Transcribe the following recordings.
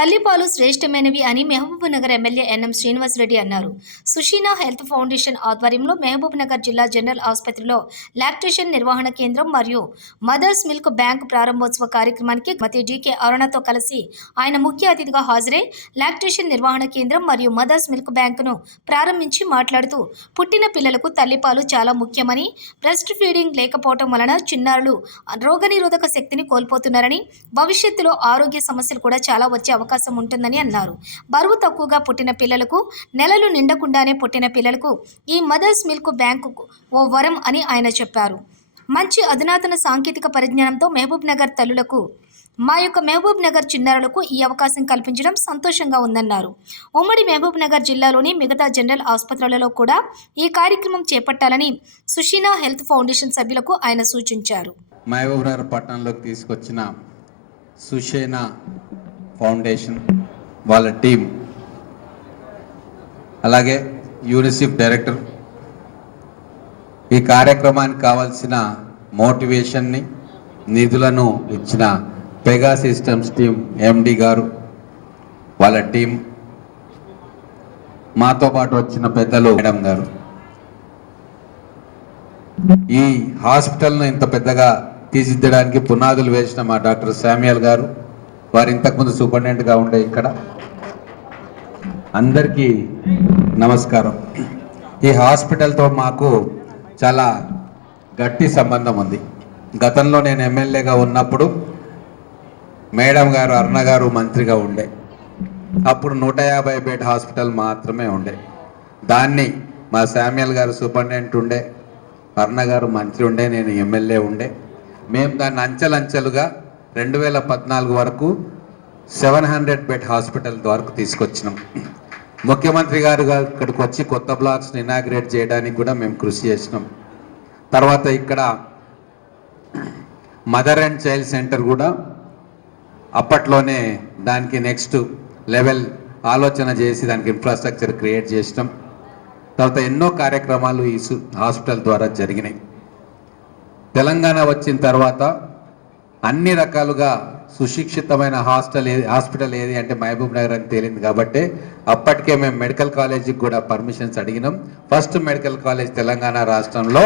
తల్లిపాలు శ్రేష్టమైనవి అని Mahabubnagar MLA NM Srinivasa Reddy అన్నారు. సుషీనా హెల్త్ ఫౌండేషన్ ఆధ్వర్యంలో మహబూబ్నగర్ జిల్లా జనరల్ ఆసుపత్రిలో లాక్టేషన్ నిర్వహణ కేంద్రం మరియు మదర్స్ మిల్క్ బ్యాంక్ ప్రారంభోత్సవ కార్యక్రమానికి మంత్రి డీకే అరుణతో కలిసి ఆయన ముఖ్య అతిథిగా హాజరై లాక్టేషన్ నిర్వహణ కేంద్రం మరియు మదర్స్ మిల్క్ బ్యాంకును ప్రారంభించి మాట్లాడుతూ పుట్టిన పిల్లలకు తల్లిపాలు చాలా ముఖ్యమని, బ్రెస్ట్ ఫీడింగ్ లేకపోవడం వలన చిన్నారులు రోగనిరోధక శక్తిని కోల్పోతున్నారని, భవిష్యత్తులో ఆరోగ్య సమస్యలు కూడా చాలా వచ్చే అవకాశం ఉంటుందని అన్నారు. బరువు తక్కువగా పుట్టిన పిల్లలకు, నెలలు నిండకుండానే పుట్టిన పిల్లలకు ఈ మదర్స్ మిల్క్ బ్యాంకు ఓ వరం అని ఆయన చెప్పారు. మంచి అధునాతన సాంకేతిక పరిజ్ఞానంతో మహబూబ్ నగర్ తల్లులకు, మా యొక్క మహబూబ్ నగర్ చిన్నారులకు ఈ అవకాశం కల్పించడం సంతోషంగా ఉందన్నారు. ఉమ్మడి మహబూబ్ నగర్ జిల్లాలోని మిగతా జనరల్ ఆసుపత్రులలో కూడా ఈ కార్యక్రమం చేపట్టాలని సుషీనా హెల్త్ ఫౌండేషన్ సభ్యులకు ఆయన సూచించారు. మహబూబ్ నగర్ పట్టణంలోకి తీసుకొచ్చిన సుషీనా ఫౌండేషన్ వాళ్ళ టీం, అలాగే యూనిసెఫ్ డైరెక్టర్, ఈ కార్యక్రమానికి కావాల్సిన మోటివేషన్ని, నిధులను ఇచ్చిన పెగా సిస్టమ్స్ టీం ఎండి గారు, వాళ్ళ టీం, మాతో పాటు వచ్చిన పెద్దలు మేడం గారు, ఈ హాస్పిటల్ను ఇంత పెద్దగా తీర్చిదిద్దడానికి పునాదులు వేసిన మా డాక్టర్ శామ్యుయల్ గారు, వారు ఇంతకుముందు సూపరింటెండెంట్గా ఉండే ఇక్కడ. అందరికీ నమస్కారం. ఈ హాస్పిటల్తో మాకు చాలా గట్టి సంబంధం ఉంది. గతంలో నేను ఎమ్మెల్యేగా ఉన్నప్పుడు మేడం గారు, అరుణ గారు మంత్రిగా ఉండే. అప్పుడు 150 బెడ్ హాస్పిటల్ మాత్రమే ఉండే. దాన్ని మా శామ్యుయల్ గారు సూపరింటెండెంట్ ఉండే, అరుణ గారు మంత్రి ఉండే, నేను ఎమ్మెల్యే ఉండే. మేము దాన్ని అంచెలంచెలుగా 2014 వరకు 700 బెడ్ హాస్పిటల్ వరకు తీసుకొచ్చినాం. ముఖ్యమంత్రి గారు ఇక్కడికి వచ్చి కొత్త బ్లాక్స్ని ఇనాగ్రేట్ చేయడానికి కూడా మేము కృషి చేసినాం. తర్వాత ఇక్కడ మదర్ అండ్ చైల్డ్ సెంటర్ కూడా అప్పట్లోనే దానికి నెక్స్ట్ లెవెల్ ఆలోచన చేసి దానికి ఇన్ఫ్రాస్ట్రక్చర్ క్రియేట్ చేసినాం. తర్వాత ఎన్నో కార్యక్రమాలు ఈ హాస్పిటల్ ద్వారా జరిగినాయి. తెలంగాణ వచ్చిన తర్వాత అన్ని రకాలుగా సుశిక్షితమైన హాస్పిటల్ ఏది అంటే మహబూబ్ నగర్ అని తేలింది. కాబట్టి అప్పటికే మేము మెడికల్ కాలేజీకి కూడా పర్మిషన్స్ అడిగినాం. ఫస్ట్ మెడికల్ కాలేజ్ తెలంగాణ రాష్ట్రంలో.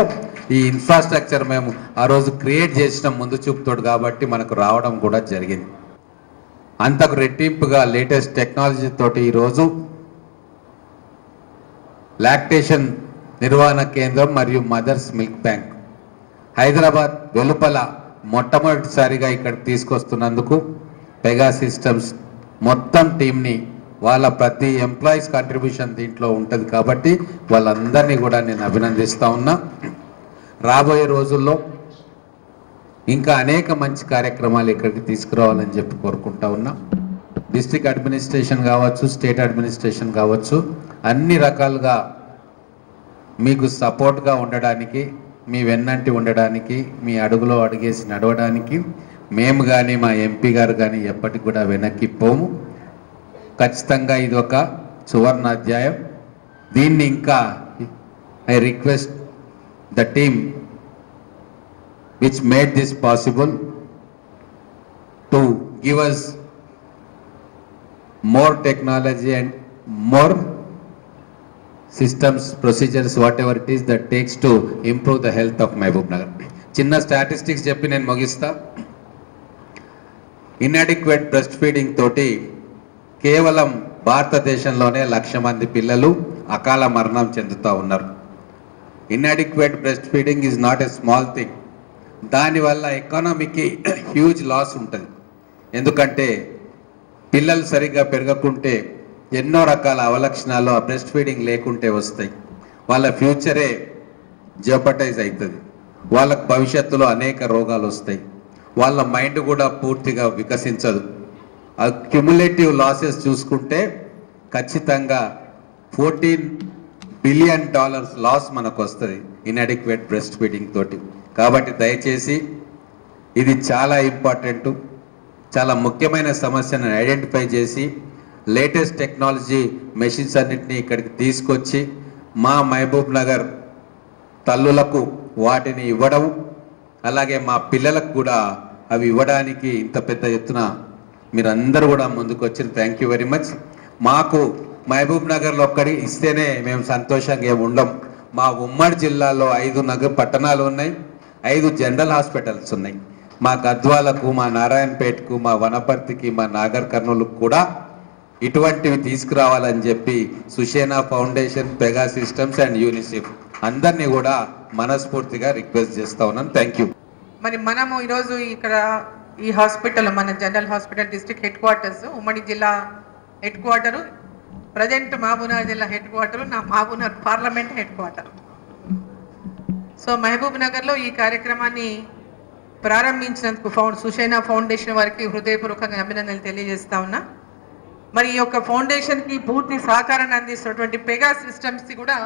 ఈ ఇన్ఫ్రాస్ట్రక్చర్ మేము ఆ రోజు క్రియేట్ చేసినాం ముందు చూపుతోడు, కాబట్టి మనకు రావడం కూడా జరిగింది. అంతకు రెట్టింపుగా లేటెస్ట్ టెక్నాలజీ తోటి ఈరోజు లాక్టేషన్ నిర్వహణ కేంద్రం మరియు మదర్స్ మిల్క్ బ్యాంక్ హైదరాబాద్ వెలుపల మొట్టమొదటిసారిగా ఇక్కడ తీసుకొస్తున్నందుకు పెగా సిస్టమ్స్ మొత్తం టీంని, వాళ్ళ ప్రతి ఎంప్లాయీస్ కాంట్రిబ్యూషన్ దీంట్లో ఉంటుంది. కాబట్టి వాళ్ళందరినీ కూడా నేను అభినందిస్తూ ఉన్నా. రాబోయే రోజుల్లో ఇంకా అనేక మంచి కార్యక్రమాలు ఇక్కడికి తీసుకురావాలని చెప్పి కోరుకుంటా ఉన్నా. డిస్ట్రిక్ట్ అడ్మినిస్ట్రేషన్ కావచ్చు, స్టేట్ అడ్మినిస్ట్రేషన్ కావచ్చు, అన్ని రకాలుగా మీకు సపోర్ట్గా ఉండడానికి, మీ వెన్నంటి ఉండడానికి, మీ అడుగులో అడుగేసి నడవడానికి మేము కానీ మా ఎంపీ గారు కానీ ఎప్పటికి కూడా వెనక్కి పోము. ఖచ్చితంగా ఇది ఒక సువర్ణ అధ్యాయం. దీన్ని ఇంకా I request the team which made this possible to give us more technology and more systems, procedures, whatever it is that takes to improve the health of Mehboob Nagar. చిన్న స్టాటిస్టిక్స్ చెప్పి నేను ముగిస్తా. ఇన్అడిక్వేట్ బ్రెస్ట్ ఫీడింగ్ తోటి కేవలం భారతదేశంలోనే 1,00,000 మంది పిల్లలు అకాల మరణం చెందుతూ ఉన్నారు. Inadequate breast feeding is not a small thing. దానివల్ల ఎకానమీకి హ్యూజ్ లాస్ ఉంటుంది. ఎందుకంటే పిల్లలు సరిగ్గా పెరగకుంటే ఎన్నో రకాల అవలక్షణాలు ఆ బ్రెస్ట్ ఫీడింగ్ లేకుంటే వస్తాయి. వాళ్ళ ఫ్యూచరే జెపటైజ్ అవుతుంది. వాళ్ళకు భవిష్యత్తులో అనేక రోగాలు వస్తాయి. వాళ్ళ మైండ్ కూడా పూర్తిగా వికసించదు. ఆ క్యుములేటివ్ లాసెస్ చూసుకుంటే ఖచ్చితంగా $14 బిలియన్ లాస్ మనకు వస్తుంది ఇన్అడిక్వేట్ బ్రెస్ట్ ఫీడింగ్ తోటి. కాబట్టి దయచేసి ఇది చాలా ఇంపార్టెంట్, చాలా ముఖ్యమైన సమస్యను ఐడెంటిఫై చేసి లేటెస్ట్ టెక్నాలజీ మెషిన్స్ అన్నింటినీ ఇక్కడికి తీసుకొచ్చి మా మహబూబ్ నగర్ తల్లులకు వాటిని ఇవ్వడం, అలాగే మా పిల్లలకు కూడా అవి ఇవ్వడానికి ఇంత పెద్ద ఎత్తున మీరందరూ కూడా ముందుకు వచ్చి థ్యాంక్ యూ వెరీ మచ్. మాకు మహబూబ్ నగర్లో ఒక్కడి ఇస్తేనే మేము సంతోషంగా ఏమి ఉండం. మా ఉమ్మడి జిల్లాలో 5 పట్టణాలు ఉన్నాయి, 5 జనరల్ హాస్పిటల్స్ ఉన్నాయి. మా గద్వాలకు, మా నారాయణపేటకు, మా వనపర్తికి, మా నాగర్ కర్నూలుకు కూడా ఇటువంటివి తీసుకురావాలని చెప్పి Sushena foundation, Pega systems and UNICEF అందరినీ కూడా మనస్ఫూర్తిగా రిక్వెస్ట్ చేస్తా ఉన్నాను. Thank you. మరి మనము ఈరోజు ఇక్కడ ఈ హాస్పిటల్, మన general hospital district headquarters, ఉమ్మడి జిల్లా హెడ్ క్వార్టరు, ప్రజెంట్ మహబూబ్నగర్ జిల్లా హెడ్ క్వార్టరు, నా Mahabubnagar parliament head quarter. So మహబూబ్ నగర్లో ఈ కార్యక్రమాన్ని ప్రారంభించినందుకు సుషేనా ఫౌండేషన్ వారికి హృదయపూర్వకంగా అభినందనలు తెలియజేస్తా ఉన్నా. మరి ఈ యొక్క ఫౌండేషన్కి పూర్తి సహకారాన్ని అందిస్తున్నటువంటి పెగా సిస్టమ్స్కి కూడా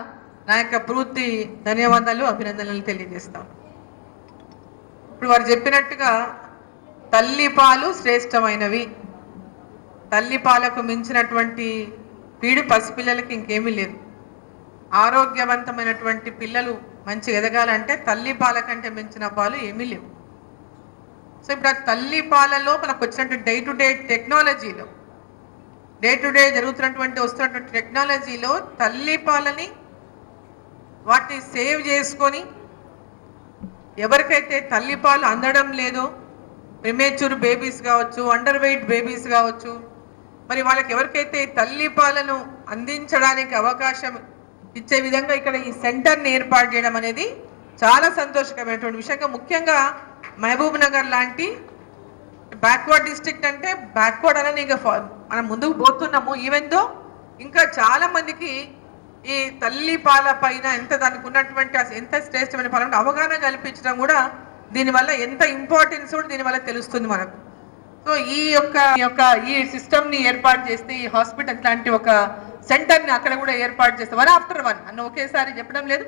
నా యొక్క పూర్తి ధన్యవాదాలు, అభినందనలు తెలియజేస్తాం. ఇప్పుడు వారు చెప్పినట్టుగా తల్లిపాలు శ్రేష్టమైనవి, తల్లిపాలకు మించినటువంటి పీడు పసిపిల్లలకి ఇంకేమీ లేదు. ఆరోగ్యవంతమైనటువంటి పిల్లలు మంచి ఎదగాలంటే తల్లిపాల కంటే మించిన పాలు ఏమీ లేవు. సో ఇప్పుడు ఆ తల్లిపాలలో మనకు వచ్చినటువంటి డే టు డే జరుగుతున్నటువంటి వస్తున్నటువంటి టెక్నాలజీలో తల్లిపాలని వాటిని సేవ్ చేసుకొని ఎవరికైతే తల్లిపాలు అందడం లేదో, ప్రిమేచ్యూర్ బేబీస్ కావచ్చు, అండర్ వెయిట్ బేబీస్ కావచ్చు, మరి వాళ్ళకి ఎవరికైతే తల్లిపాలను అందించడానికి అవకాశం ఇచ్చే విధంగా ఇక్కడ ఈ సెంటర్ని ఏర్పాటు చేయడం అనేది చాలా సంతోషకరమైనటువంటి విషయంగా, ముఖ్యంగా మహబూబ్ నగర్ లాంటి బ్యాక్వర్డ్ డిస్ట్రిక్ట్ అంటే బ్యాక్వర్డ్ అని ఇక మనం ముందుకు పోతున్నాము. ఈవెన్ దో ఇంకా చాలా మందికి ఈ తల్లి పాల పైన దానికి ఉన్నటువంటి ఎంత శ్రేష్టమైన పాలన అవగాహన కల్పించడం కూడా దీనివల్ల ఎంత ఇంపార్టెన్స్ కూడా దీనివల్ల తెలుస్తుంది మనకు. సో ఈ సిస్టమ్ని ఏర్పాటు చేస్తే, ఈ హాస్పిటల్ లాంటి ఒక సెంటర్ని అక్కడ కూడా ఏర్పాటు చేస్తే 1 after 1 అన్న ఒకేసారి చెప్పడం లేదు.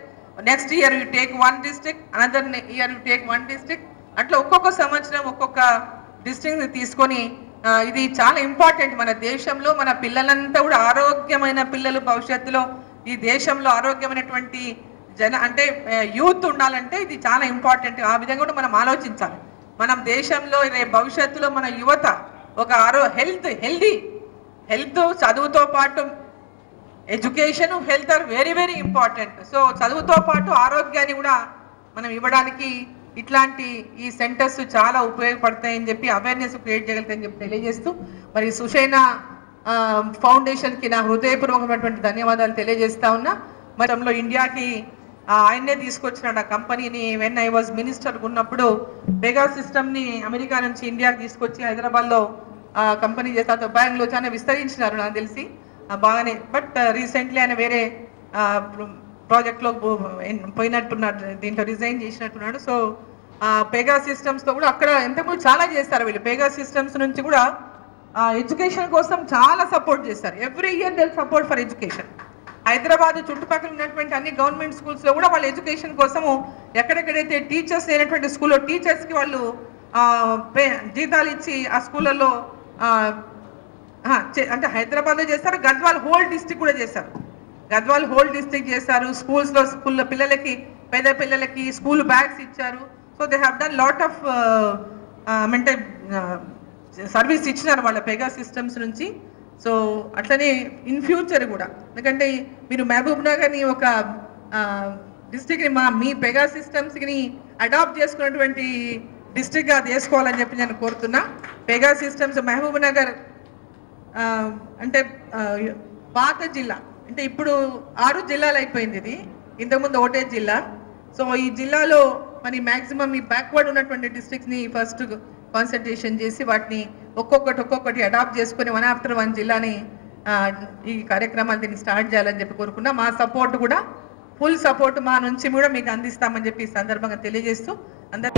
Next year you take 1 district, another year you take 1 district, అట్లా ఒక్కొక్క సంవత్సరం ఒక్కొక్క డిస్ట్రిక్ట్ తీసుకొని ఇది చాలా ఇంపార్టెంట్. మన దేశంలో మన పిల్లలంతా కూడా ఆరోగ్యమైన పిల్లలు భవిష్యత్తులో ఈ దేశంలో ఆరోగ్యమైనటువంటి అంటే యూత్ ఉండాలంటే ఇది చాలా ఇంపార్టెంట్. ఆ విధంగా కూడా మనం ఆలోచించాలి. మనం దేశంలో భవిష్యత్తులో మన యువత ఒక హెల్త్ చదువుతో పాటు education, health are very very important. So చదువుతో పాటు ఆరోగ్యాన్ని కూడా మనం ఇవ్వడానికి ఇట్లాంటి ఈ సెంటర్స్ చాలా ఉపయోగపడతాయని చెప్పి అవేర్నెస్ క్రియేట్ చేయగలుగుతాయని చెప్పి తెలియజేస్తూ, మరి సుషేనా ఫౌండేషన్కి నా హృదయపూర్వకమైనటువంటి ధన్యవాదాలు తెలియజేస్తా ఉన్నా. మరిలో ఇండియాకి ఆయన్నే తీసుకొచ్చినాడు ఆ కంపెనీని. వెన్ ఐ వాజ్ మినిస్టర్ ఉన్నప్పుడు పెగా సిస్టమ్ని అమెరికా నుంచి ఇండియాకి తీసుకొచ్చి హైదరాబాద్లో కంపెనీ చేస్తా, బ్యాంగ్లో చాలా విస్తరించినారు నాకు తెలిసి బాగానే. బట్ రీసెంట్లీ ఆయన వేరే ప్రాజెక్ట్లో పోయినట్టున్నాడు, దీంట్లో రిజైన్ చేసినట్టున్నాడు. సో పెగా సిస్టమ్స్తో కూడా అక్కడ ఎంతమంది చాలా చేస్తారు వీళ్ళు. పెగా సిస్టమ్స్ నుంచి కూడా ఎడ్యుకేషన్ కోసం చాలా సపోర్ట్ చేస్తారు. Every year they support for education. Hyderabad చుట్టుపక్కల ఉన్నటువంటి అన్ని గవర్నమెంట్ స్కూల్స్లో కూడా వాళ్ళ ఎడ్యుకేషన్ కోసము ఎక్కడెక్కడైతే టీచర్స్ లేనటువంటి స్కూల్లో టీచర్స్కి వాళ్ళు జీతాలు ఇచ్చి ఆ స్కూళ్ళల్లో అంటే హైదరాబాద్లో చేస్తారు, గద్వాల్ హోల్ డిస్ట్రిక్ట్ కూడా చేస్తారు. గద్వాల్ హోల్ డిస్ట్రిక్ట్ చేస్తారు. స్కూల్లో పిల్లలకి, పేద పిల్లలకి స్కూల్ బ్యాగ్స్ ఇచ్చారు. So they have done lot of అంటే సర్వీస్ ఇచ్చినారు వాళ్ళ పెగా సిస్టమ్స్ నుంచి. సో అట్లనే ఇన్ ఫ్యూచర్ కూడా, ఎందుకంటే మీరు మహబూబ్ నగర్ని ఒక డిస్ట్రిక్ట్ని మీ పెగా సిస్టమ్స్ని అడాప్ట్ చేసుకున్నటువంటి డిస్ట్రిక్ట్గా చేసుకోవాలని చెప్పి నేను కోరుతున్నా. పెగా సిస్టమ్స్ మహబూబ్ నగర్ అంటే పాత జిల్లా, అంటే ఇప్పుడు 6 జిల్లాలు అయిపోయింది ఇది, ఇంతకుముందు ఒకటే జిల్లా. సో ఈ జిల్లాలో మరి మ్యాక్సిమం ఈ బ్యాక్వర్డ్ ఉన్నటువంటి డిస్ట్రిక్ట్స్ని ఫస్ట్ కాన్సన్ట్రేషన్ చేసి వాటిని ఒక్కొక్కటి అడాప్ట్ చేసుకొని 1 after 1 జిల్లాని ఈ కార్యక్రమాలు దీన్ని స్టార్ట్ చేయాలని చెప్పి కోరుకున్నా. మా సపోర్ట్ కూడా ఫుల్ సపోర్ట్ మా నుంచి కూడా మీకు అందిస్తామని చెప్పి ఈ సందర్భంగా తెలియజేస్తూ అందరూ